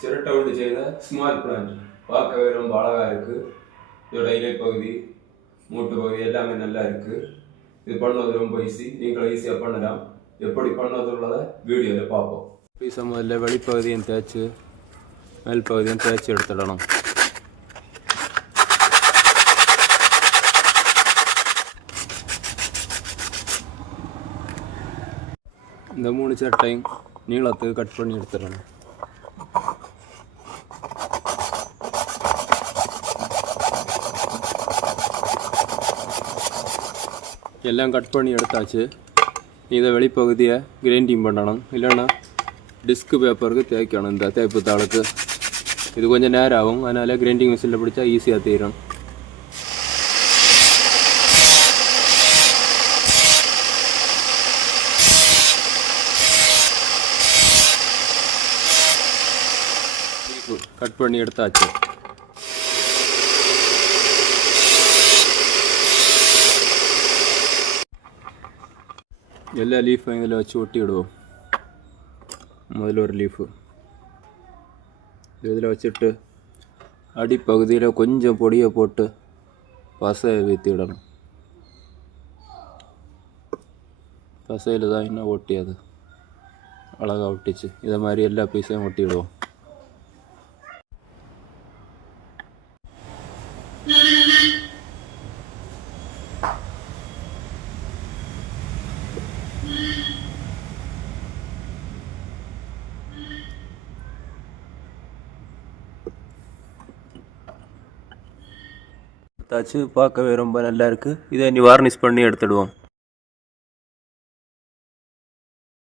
சிரட்டை கொண்டு செய்த small plant பார்க்கவே ரொம்ப அழகாக இருக்குது. இதோட இலைப்பகுதி மூட்டு பகுதி எல்லாமே நல்லா இருக்குது. இது பண்ணுறது ரொம்ப ஈஸி, நீங்களும் ஈஸியாக பண்ணலாம். எப்படி பண்ணதுள்ளத வீடியோவில் பார்ப்போம். பீஸை முதல்ல வெளிப்பகுதியும் தேய்ச்சி மேல் பகுதியும் தேய்ச்சி எடுத்துடணும். இந்த 3 சட்டையும் நீளத்துக்கு கட் பண்ணி எடுத்துடணும். எல்லாம் கட் பண்ணி எடுத்தாச்சு. இதை வெளிப்பகுதியை கிரைண்டிங் பண்ணணும், இல்லைன்னா டிஸ்க் பேப்பருக்கு தேய்க்கணும். இந்த தேய்ப்பு தாளுக்கு இது கொஞ்சம் நேரம் ஆகும், அதனால் கிரைண்டிங் மிஷினில் பிடிச்சா ஈஸியாக தீரும். கட் பண்ணி எடுத்தாச்சு. எல்லா லீஃபும் இதில் வச்சு ஒட்டி விடுவோம். முதல்ல ஒரு லீஃபு இதில் வச்சுட்டு அடிப்பகுதியில் கொஞ்சம் பொடியை போட்டு பசையை வீற்றி விடணும். பசையில் தான் இன்னும் ஒட்டி அது அழகாக ஒட்டிச்சு. இதை மாதிரி எல்லா பீஸையும் ஒட்டி விடுவோம். பார்க்கவே ரொம்ப நல்லா இருக்குது. இதை இனி வார்னிஷ் பண்ணி எடுத்துடுவோம்.